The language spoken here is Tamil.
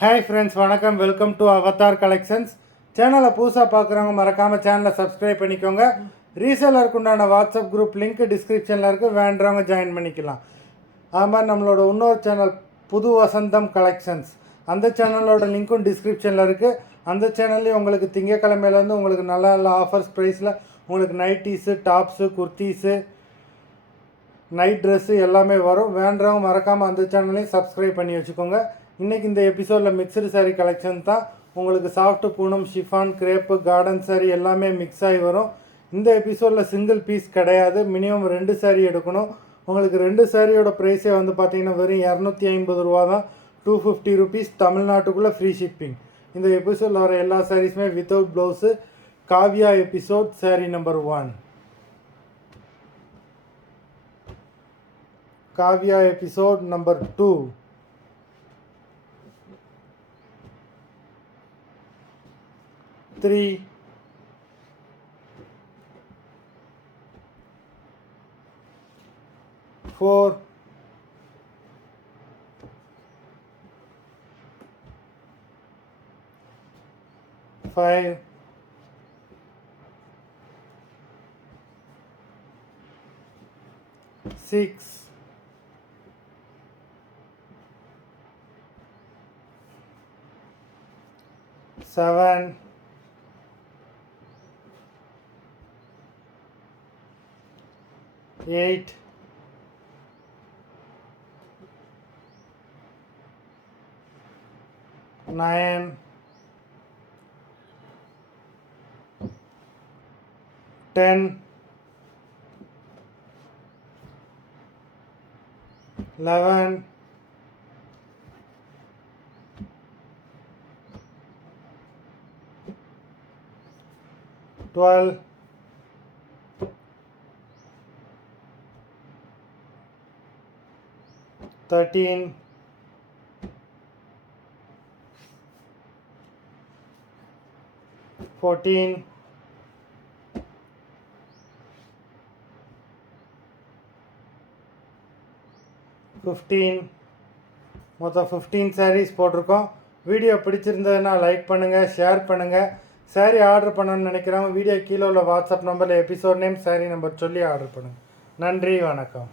ஹாய் ஃப்ரெண்ட்ஸ், வணக்கம். Welcome to Avatar collections. சேனலை புதுசாக பார்க்குறவங்க மறக்காமல் சேனலை சப்ஸ்கிரைப் பண்ணிக்கோங்க. ரீசேலருக்கு உண்டான வாட்ஸ்அப் குரூப் லிங்க் டிஸ்கிரிப்ஷனில் இருக்குது, வேண்டவங்க ஜாயின் பண்ணிக்கலாம். அது மாதிரி நம்மளோட இன்னொரு சேனல் புது வசந்தம் கலெக்ஷன்ஸ், அந்த சேனலோட லிங்க்கும் டிஸ்கிரிப்ஷனில் இருக்குது. அந்த சேனல்லையும் உங்களுக்கு திங்கக்கிழமையிலேருந்து உங்களுக்கு நல்ல நல்ல ஆஃபர்ஸ் ப்ரைஸில் உங்களுக்கு nighties, tops, kurtis, night dress எல்லாமே வரும். வேண்டவங்க மறக்காமல் அந்த சேனலையும் சப்ஸ்கிரைப் பண்ணி வச்சுக்கோங்க. இன்றைக்கி இந்த எபிசோடில் மிக்சடு சாரீ கலெக்ஷன் தான். உங்களுக்கு soft Poonam, chiffon, crepe, garden sari எல்லாமே மிக்ஸ் ஆகி வரும். இந்த எபிசோடில் சிங்கிள் பீஸ் கிடையாது, மினிமம் 2 சாரீ எடுக்கணும். உங்களுக்கு 2 சாரியோட ப்ரைஸே வந்து பார்த்திங்கன்னா வெறும் 250 ரூபா தான். 250 ருபீஸ், தமிழ்நாட்டுக்குள்ளே ஃப்ரீ ஷிப்பிங். இந்த எபிசோடில் வர எல்லா சாரீஸுமே without blouse. Kavya episode sari number 1. Kavya episode number 2. 3, 4, 5, 6, 7, 8, 9, 10, 11, 12, 13, 14, 15. மொத்தம் 15 சாரீஸ் போட்டிருக்கோம். வீடியோ பிடிச்சிருந்ததுன்னா லைக் பண்ணுங்கள், ஷேர் பண்ணுங்கள். சாரீ ஆர்டர் பண்ணணும்னு நினைக்கிறவங்க வீடியோ கீழே உள்ள வாட்ஸ்அப் நம்பரில் எபிசோட் நேம், சாரீ நம்பர் சொல்லி ஆர்டர் பண்ணுங்கள். நன்றி, வணக்கம்.